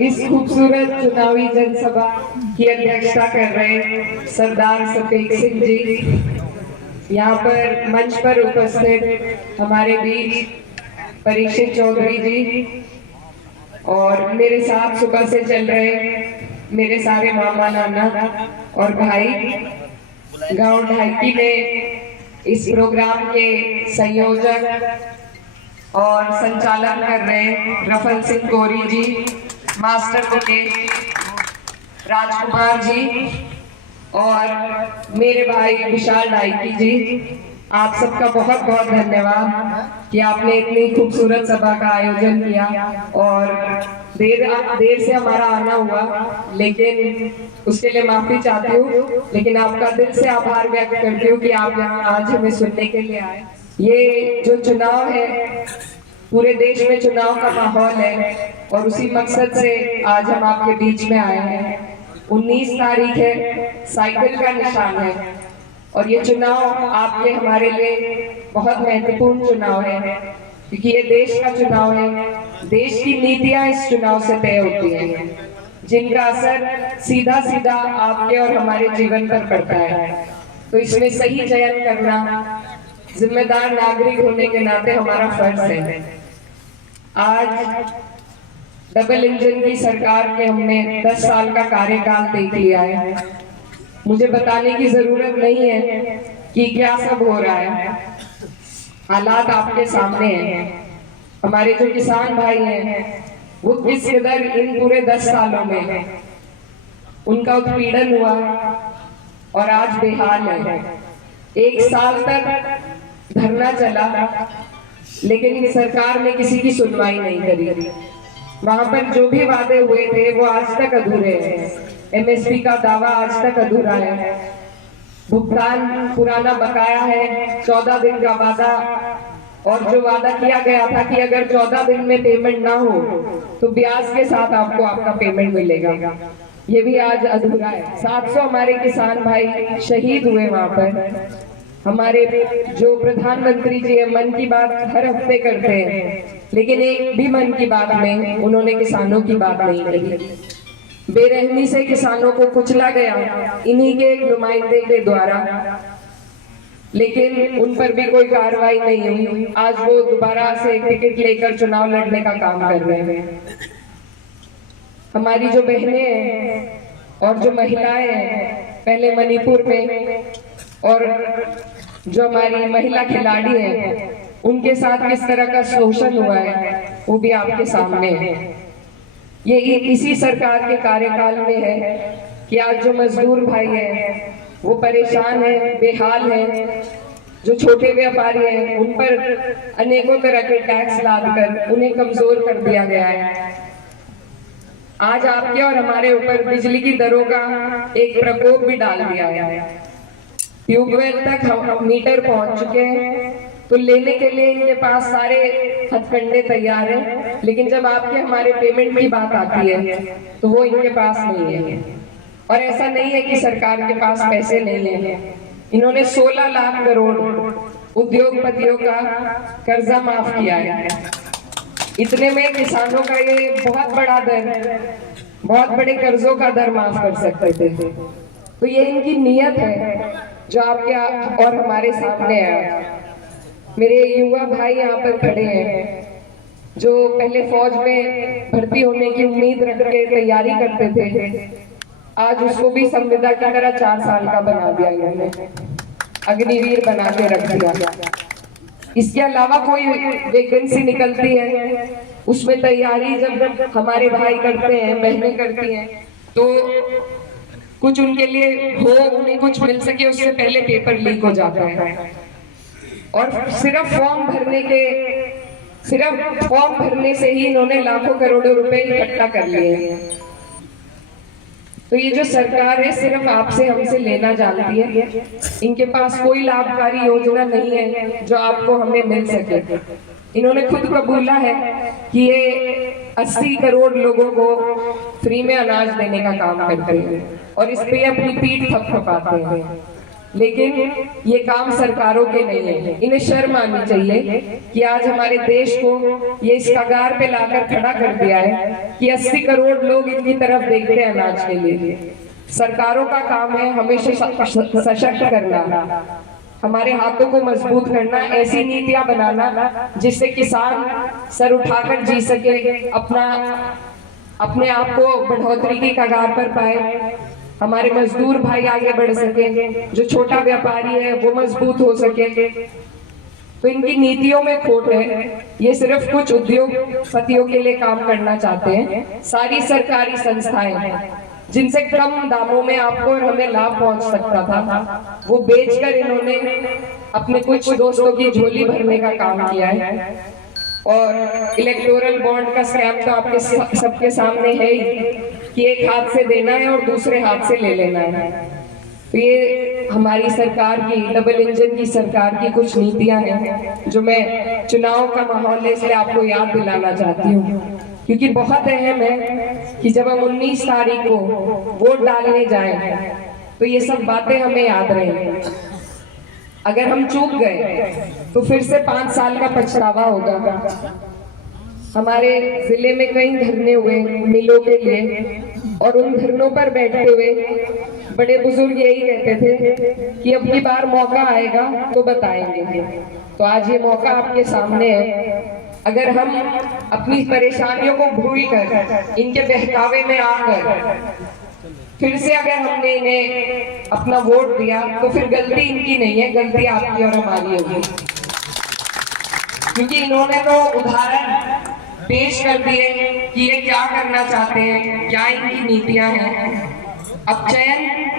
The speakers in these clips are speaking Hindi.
इस खूबसूरत चुनावी जनसभा की अध्यक्षता कर रहे सरदार सफेद सिंह जी, यहाँ पर मंच पर उपस्थित हमारे बीच परीक्षित चौधरी जी और मेरे साथ सुबह से चल रहे मेरे सारे मामा नाना और भाई गांव ढाकी में इस प्रोग्राम के संयोजक और संचालन कर रहे रफल सिंह कोरी जी, मास्टर मुकेश राजकुमार जी और मेरे भाई विशाल नाइकी जी, आप सबका बहुत बहुत धन्यवाद कि आपने इतनी खूबसूरत सभा का आयोजन किया। और देर से हमारा आना हुआ, लेकिन उसके लिए माफी चाहती हूँ, लेकिन आपका दिल से आभार व्यक्त करती हूँ कि आप यहाँ आज हमें सुनने के लिए आए। ये जो चुनाव है, पूरे देश में चुनाव का माहौल है और उसी मकसद से आज हम आपके बीच में आए हैं। 19 तारीख है, साइकिल का निशान है और ये चुनाव आपके हमारे लिए बहुत महत्वपूर्ण चुनाव है, क्योंकि ये देश का चुनाव है। देश की नीतियां इस चुनाव से तय होती हैं, जिनका असर सीधा सीधा आपके और हमारे जीवन पर पड़ता है। तो इसमें सही चयन करना जिम्मेदार नागरिक होने के नाते हमारा फर्ज है। आज डबल इंजन की सरकार के हमने 10 साल का कार्यकाल देख लिया है। मुझे बताने की जरूरत नहीं है कि क्या सब हो रहा है, हालात आपके सामने हैं। हमारे जो किसान भाई हैं वो किस कदर इन पूरे 10 सालों में उनका उत्पीड़न हुआ और आज बेहाल है। 1 साल तक धरना चला, लेकिन सरकार ने किसी की सुनवाई नहीं करी। वहां पर जो भी वादे हुए थे वो आज तक अधूरे हैं। एमएसपी का दावा आज तक अधूरा है, भुगतान पुराना बकाया है, 14 दिन का वादा, और जो वादा किया गया था कि अगर 14 दिन में पेमेंट ना हो तो ब्याज के साथ आपको आपका पेमेंट मिलेगा, ये भी आज अधूरा है। 700 हमारे किसान भाई शहीद हुए वहां पर। हमारे जो प्रधानमंत्री जी है, मन की बात हर हफ्ते करते हैं, लेकिन एक भी मन की बात में उन्होंने किसानों की बात नहीं करी। बेरहमी से किसानों को कुचला गया इन्हीं के एक नुमाइंदे के द्वारा, लेकिन उन पर भी कोई कार्रवाई नहीं हुई। आज वो दोबारा से टिकट लेकर चुनाव लड़ने का काम कर रहे हैं। हमारी जो बहनें हैं और जो महिलाएं हैं, पहले मणिपुर में, और जो हमारी महिला खिलाड़ी हैं, उनके साथ किस तरह का शोषण हुआ है वो भी आपके सामने है। ये इसी सरकार के कार्यकाल में है कि आज जो मजदूर भाई हैं वो परेशान हैं, बेहाल हैं। जो छोटे व्यापारी हैं उन पर अनेकों तरह के टैक्स लादकर उन्हें कमजोर कर दिया गया है। आज आपके और हमारे ऊपर बिजली की दरों का एक प्रकोप भी डाल दिया है। ट्यूबवेल तक हम मीटर पहुंच चुके हैं, तो लेने के लिए इनके पास सारे हथकंडे तैयार हैं, लेकिन जब आपके हमारे पेमेंट की बात आती है तो वो इनके पास नहीं है। और ऐसा नहीं है कि सरकार के पास पैसे नहीं है, इन्होंने 16 लाख करोड़ उद्योगपतियों का कर्जा माफ किया है। इतने में किसानों का ये बहुत बड़ा दर, बहुत बड़े कर्जों का दर माफ कर सकते थे। तो ये इनकी नीयत है जो आपके और हमारे सामने है। मेरे युवा भाई यहाँ पर खड़े हैं जो पहले फौज में भर्ती होने की उम्मीद रख के तैयारी करते थे, आज उसको भी संविदा की तरह 4 साल का बना दिया इन्होंने, अग्निवीर बना के रख दिया। इसके अलावा कोई वैकेंसी निकलती है, उसमें तैयारी जब हमारे भाई करते हैं, बहनें करती हैं, तो कुछ उनके लिए हो, उन्हें कुछ मिल सके, उससे पहले पेपर लीक हो जाता है। और सिर्फ फॉर्म भरने से ही इन्होंने लाखों करोड़ों रुपए इकट्ठा कर लिए हैं। तो ये जो सरकार है सिर्फ आपसे हमसे लेना जानती है, इनके पास कोई लाभकारी योजना नहीं है जो आपको हमें मिल सके। इन्होंने खुद कबूला है कि ये 80 करोड़ लोगों को फ्री में अनाज देने का काम करते हैं और इस पे अपनी पीठ थपथपाते हैं। लेकिन ये काम सरकारों के नहीं है। इन्हें शर्म आनी चाहिए कि आज हमारे देश को ये इस कगार पे लाकर खड़ा कर दिया है कि 80 करोड़ लोग इनकी तरफ देखते हैं अनाज के लिए। सरकारों का काम है हमेशा सशक्त करना, हमारे हाथों को मजबूत करना, ऐसी नीतियां बनाना जिससे किसान सर उठाकर जी सके, अपने आप को बढ़ोतरी की कगार पर पाए, हमारे मजदूर भाई आगे बढ़ सके, जो छोटा व्यापारी है वो मजबूत हो सके। तो इनकी नीतियों में खोट है। ये सिर्फ कुछ उद्योगपतियों के लिए काम करना चाहते हैं। सारी सरकारी संस्थाएं जिनसे कम दामों में आपको और हमें लाभ पहुंच सकता था, वो बेचकर इन्होंने अपने कुछ दोस्तों की झोली भरने का काम किया है। और इलेक्टोरल बॉन्ड का स्कैम तो आपके सबके सामने है ही कि एक हाथ से देना है और दूसरे हाथ से ले लेना है। तो ये हमारी सरकार की, डबल इंजन की सरकार की कुछ नीतियां हैं जो मैं चुनाव का माहौल है इसलिए आपको याद दिलाना चाहती हूँ, क्योंकि बहुत अहम है कि जब हम 19 तारीख को वोट डालने जाएं तो ये सब बातें हमें याद रहें। अगर हम चूक गए तो फिर से 5 साल का पछतावा होगा। हमारे जिले में कई धरने हुए मिलों के लिए, और उन धरनों पर बैठे हुए बड़े बुजुर्ग यही कहते थे कि अब की बार मौका आएगा तो बताएंगे। तो आज ये मौका आपके सामने है। अगर हम अपनी परेशानियों को भूलकर इनके बहकावे में आकर फिर से अगर हमने इन्हें अपना वोट दिया तो फिर गलती इनकी नहीं है, गलती आपकी और हमारी होगी, क्योंकि इन्होंने तो उदाहरण पेश कर दिए कि ये क्या करना चाहते हैं, क्या इनकी नीतियां हैं। अब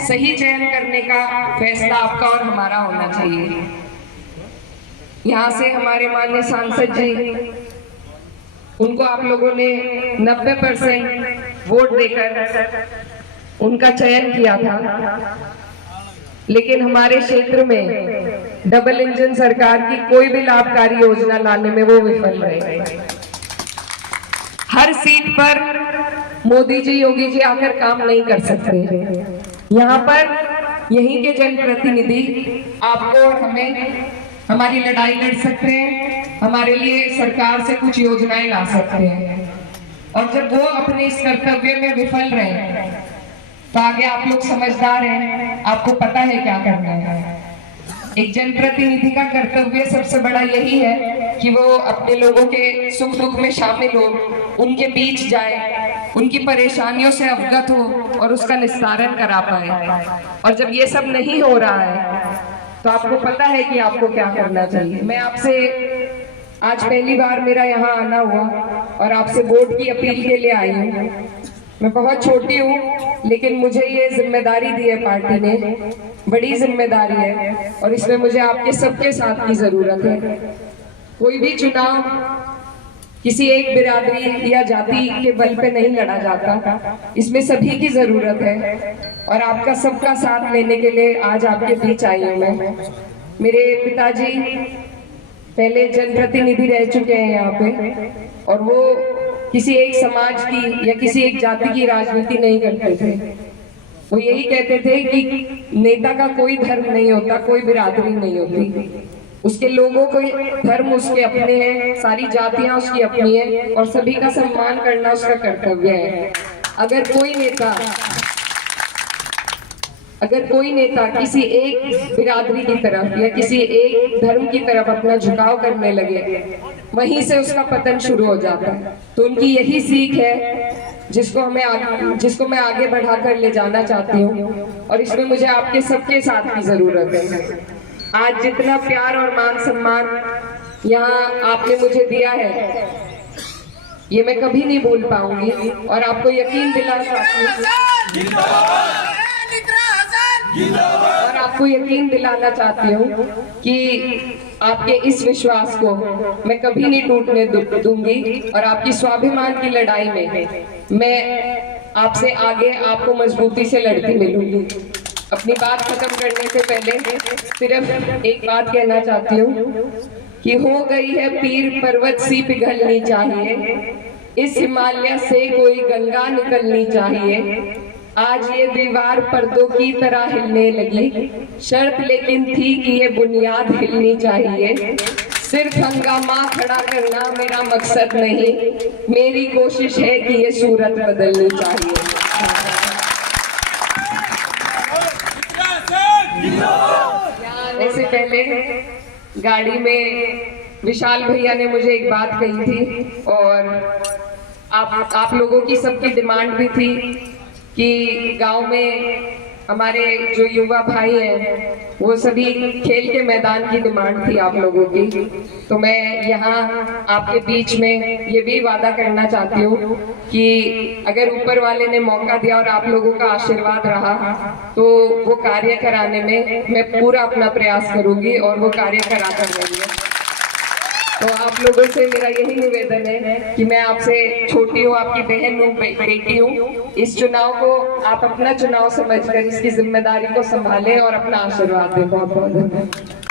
सही चयन करने का फैसला आपका और हमारा होना चाहिए। यहाँ से हमारे माननीय सांसद जी, उनको आप लोगों ने 90% वोट देकर उनका चयन किया था, लेकिन हमारे क्षेत्र में डबल इंजन सरकार की कोई भी लाभकारी योजना लाने में वो विफल रहे। हर सीट पर मोदी जी, योगी जी आकर काम नहीं कर सकते। यहाँ पर यहीं के जनप्रतिनिधि आपको और हमें हमारी लड़ाई लड़ सकते हैं, हमारे लिए सरकार से कुछ योजनाएं ला सकते हैं। और जब वो अपने इस कर्तव्य में विफल रहे तो आगे आप लोग समझदार हैं, आपको पता है क्या करना है। एक जनप्रतिनिधि का कर्तव्य सबसे बड़ा यही है कि वो अपने लोगों के सुख दुख में शामिल हो, उनके बीच जाए, उनकी परेशानियों से अवगत हो और उसका निस्तारण करा पाए। और जब ये सब नहीं हो रहा है तो आपको पता है कि आपको क्या करना चाहिए। मैं आपसे आज पहली बार मेरा यहाँ आना हुआ और आपसे वोट की अपील के लिए आई हूँ। मैं बहुत छोटी हूँ, लेकिन मुझे ये जिम्मेदारी दी है पार्टी ने, बड़ी जिम्मेदारी है, और इसमें मुझे आपके सबके साथ की जरूरत है। कोई भी चुनाव किसी एक बिरादरी या जाति के बल पे नहीं लड़ा जाता, इसमें सभी की जरूरत है, और आपका सबका साथ लेने के लिए आज आपके बीच आई हूँ मैं। मेरे पिताजी पहले जनप्रतिनिधि रह चुके हैं यहाँ पे, और वो किसी एक समाज की या किसी एक जाति की राजनीति नहीं करते थे। वो यही कहते थे कि नेता का कोई धर्म नहीं होता, कोई बिरादरी नहीं होती, उसके लोगों को धर्म उसके अपने हैं, सारी जातियां उसकी अपनी है, और सभी का सम्मान करना उसका कर्तव्य है। अगर कोई नेता किसी एक बिरादरी की तरफ या किसी एक धर्म की तरफ अपना झुकाव करने लगे, वहीं से उसका पतन शुरू हो जाता है। तो उनकी यही सीख है जिसको मैं आगे बढ़ाकर ले जाना चाहती हूँ, और इसमें मुझे आपके सबके साथ की जरूरत है। आज जितना प्यार और मान सम्मान यहाँ आपने मुझे दिया है, ये मैं कभी नहीं भूल पाऊंगी, और आपको यकीन दिलाना चाहती हूँ कि आपके इस विश्वास को मैं कभी नहीं टूटने दूंगी, और आपकी स्वाभिमान की लड़ाई में मैं आपसे आगे आपको मजबूती से लड़ती मिलूंगी। अपनी बात खत्म करने से पहले सिर्फ एक बात कहना चाहती हूँ कि हो गई है पीर पर्वत सी पिघलनी चाहिए, इस हिमालय से कोई गंगा निकलनी चाहिए, आज ये दीवार पर्दों की तरह हिलने लगी, शर्त लेकिन थी कि ये बुनियाद हिलनी चाहिए। सिर्फ हंगामा खड़ा करना मेरा मकसद नहीं, मेरी कोशिश है कि ये सूरत बदलनी चाहिए। यहाँ आने से पहले गाड़ी में विशाल भैया ने मुझे एक बात कही थी, और आप लोगों की सबकी डिमांड भी थी कि गांव में हमारे जो युवा भाई हैं वो सभी खेल के मैदान की डिमांड थी आप लोगों की। तो मैं यहाँ आपके बीच में ये भी वादा करना चाहती हूँ कि अगर ऊपर वाले ने मौका दिया और आप लोगों का आशीर्वाद रहा तो वो कार्य कराने में मैं पूरा अपना प्रयास करूंगी और वो कार्य करा कर रहेंगे। तो आप लोगों से मेरा यही निवेदन है कि मैं आपसे छोटी हूँ, आपकी बहन हूँ, बेटी हूँ। इस चुनाव को आप अपना चुनाव समझकर इसकी जिम्मेदारी को संभालें और अपना आशीर्वाद दें। बहुत बहुत धन्यवाद।